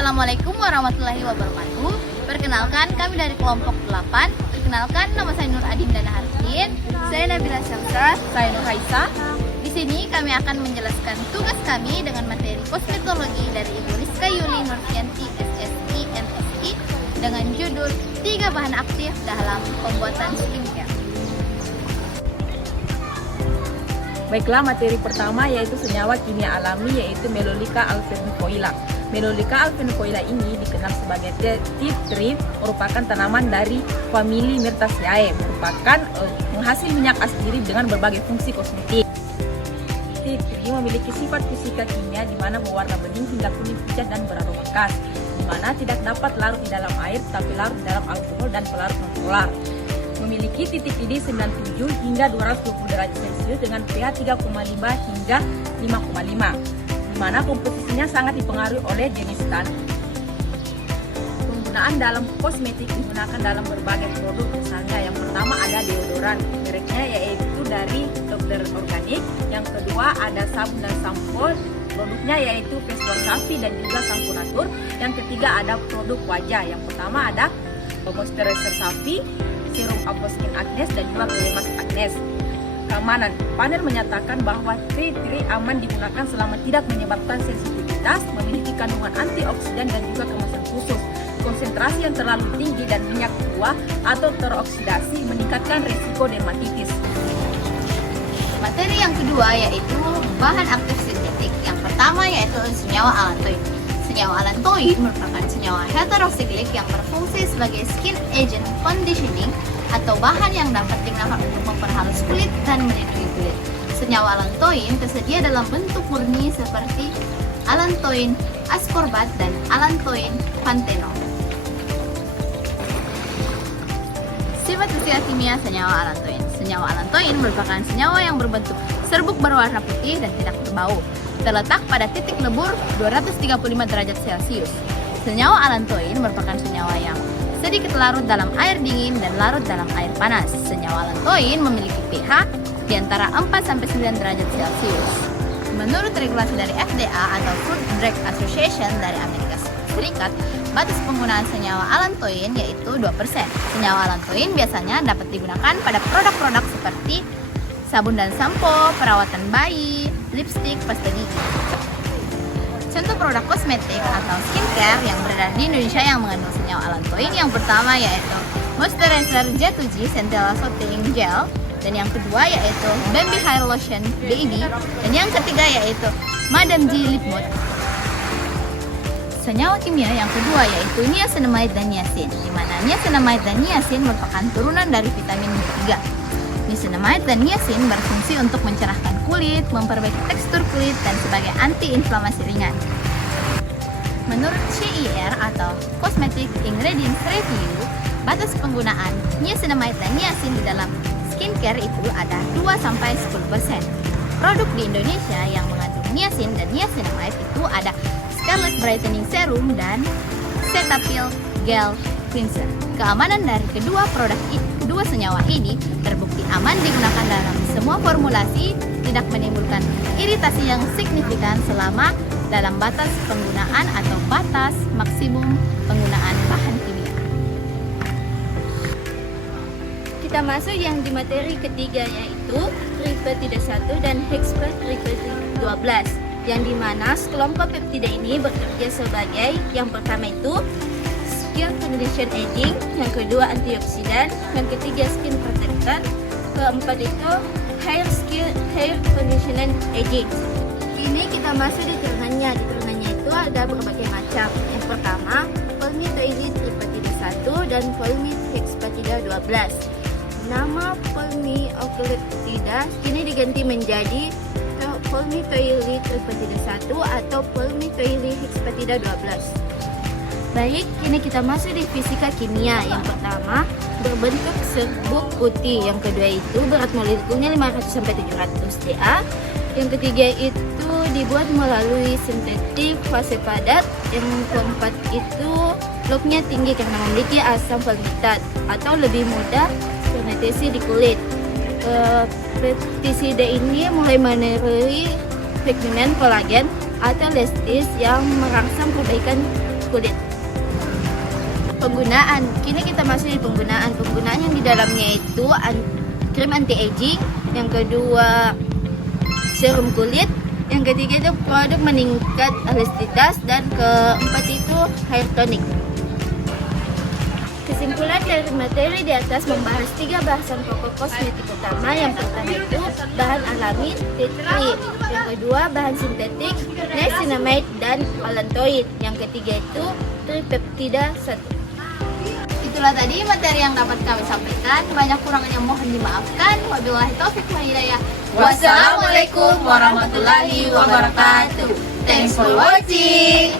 Assalamualaikum warahmatullahi wabarakatuh. Perkenalkan, kami dari kelompok 8. Perkenalkan, nama saya Nur Adin Dana Harfin. Saya Nabila Syamsah. Saya Nur Haisa. Di sini kami akan menjelaskan tugas kami dengan materi kosmetologi dari Ibu Rizka Yuli Nurfianti SSI MSI dengan judul 3 bahan aktif dalam pembuatan skincare. Baiklah, materi pertama yaitu senyawa kimia alami yaitu Melolica alphinicoida. Melolica alphinicoida ini dikenal sebagai tea tree, merupakan tanaman dari famili Myrtaceae, merupakan menghasil minyak asli dengan berbagai fungsi kosmetik. Tea tree memiliki sifat fisika kimia di mana berwarna bening hingga kuning pucat dan beraroma khas, di mana tidak dapat larut di dalam air tapi larut di dalam alkohol dan pelarut non-polar. Memiliki titik didih 97 hingga 220 derajat Celcius dengan pH 3,5 hingga 5,5, di mana komposisinya sangat dipengaruhi oleh jenis tanah. Penggunaan dalam kosmetik digunakan dalam berbagai produk, misalnya yang pertama ada deodoran, mereknya yaitu dari Dr. Organic. Yang kedua ada sabun dan sampo, produknya yaitu face wash Safi dan juga sampo Natur. Yang ketiga ada produk wajah, yang pertama ada moisturizer Safi, serum Aquaskin Agnes dan juga kremas Agnes. Keamanan, panel menyatakan bahwa tea tree aman digunakan selama tidak menyebabkan sensitivitas, memiliki kandungan antioksidan dan juga kemasan khusus. Konsentrasi yang terlalu tinggi dan minyak tua atau teroksidasi meningkatkan risiko dermatitis. Materi yang kedua yaitu bahan aktif sintetik. Yang pertama yaitu senyawa allantoin. Senyawa allantoin merupakan senyawa heterosiklik yang berfungsi sebagai skin agent conditioning atau bahan yang dapat digunakan untuk memperhalus kulit dan melindungi kulit. Senyawa allantoin tersedia dalam bentuk murni seperti allantoin ascorbat dan allantoin panthenol. Sifat fisika kimia senyawa allantoin. Senyawa allantoin merupakan senyawa yang berbentuk serbuk berwarna putih dan tidak berbau. Terletak pada titik lebur 235 derajat Celcius. Senyawa allantoin merupakan senyawa yang sedikit larut dalam air dingin dan larut dalam air panas. Senyawa allantoin memiliki pH di antara 4-9 derajat Celcius. Menurut regulasi dari FDA atau Food Drug Association dari Amerika Serikat, batas penggunaan senyawa allantoin yaitu 2%. Senyawa allantoin biasanya dapat digunakan pada produk-produk seperti sabun dan sampo, perawatan bayi, lipstik, pasta gigi. Contoh produk kosmetik atau skincare yang beredar di Indonesia yang mengandung senyawa allantoin yang pertama yaitu moisturizer J2G Centella Soothing Gel, dan yang kedua yaitu Bambi Hair Lotion Baby, dan yang ketiga yaitu Madam G Lip Mood. Senyawa kimia yang kedua yaitu niacinamide dan niacin, di mana niacinamide dan niacin merupakan turunan dari vitamin B3. Niacinamide dan niacin berfungsi untuk mencerahkan kulit, memperbaiki tekstur kulit, dan sebagai anti-inflamasi ringan. Menurut CIR atau Cosmetic Ingredients Review, batas penggunaan niacinamide dan niacin di dalam skincare itu ada 2-10%. Produk di Indonesia yang mengandung niacin dan niacinamide itu ada Scarlet Brightening Serum dan Cetaphil Gel Cleanser. Keamanan dari kedua senyawa ini terbukti aman digunakan dalam semua formulasi, tidak menimbulkan iritasi yang signifikan selama dalam batas penggunaan atau batas maksimum penggunaan bahan kimia. Kita masuk yang di materi ketiga yaitu tripeptida 1 dan hexatripeptida 12, yang dimana sekelompok peptida ini bekerja sebagai yang pertama itu skin condition aging, yang kedua antioksidan, yang ketiga skin protectant, keempat itu hair conditioning aging. Ini kita masuk di turunannya. Di turunannya itu ada berbagai macam. Yang pertama polymethylene tripeptida 1 dan polymethylhexaptida 12. Nama polymethylpeptida kini diganti menjadi polymethylene tripeptida 1 atau polymethylhexaptida 12. Baik, kini kita masuk di fisika kimia. Yang pertama, berbentuk serbuk putih. Yang kedua itu berat molekulnya 500-700 Da. Yang ketiga itu dibuat melalui sintetik fase padat. Yang keempat itu lobnya tinggi karena memiliki asam palmitat atau lebih mudah penetrasi di kulit. Pestisida ini mulai menerui pigmen kolagen atau elastis yang merangsang perbaikan kulit. Penggunaan, kini kita masuk di penggunaan. Penggunaan yang di dalamnya itu krim anti-aging, yang kedua serum kulit, yang ketiga itu produk meningkat elastisitas, dan keempat itu hair tonic. Kesimpulan dari materi di atas membahas 3 bahasan pokok kosmetik utama. Yang pertama itu bahan alami, tea tree. Yang kedua bahan sintetik, niacinamide dan allantoin. Yang ketiga itu tripeptida 1. Itulah tadi materi yang dapat kami sampaikan. Banyak kurangnya mohon dimaafkan. Wabillahi taufiq wal hidayah. Wassalamualaikum warahmatullahi wabarakatuh. Thanks for watching.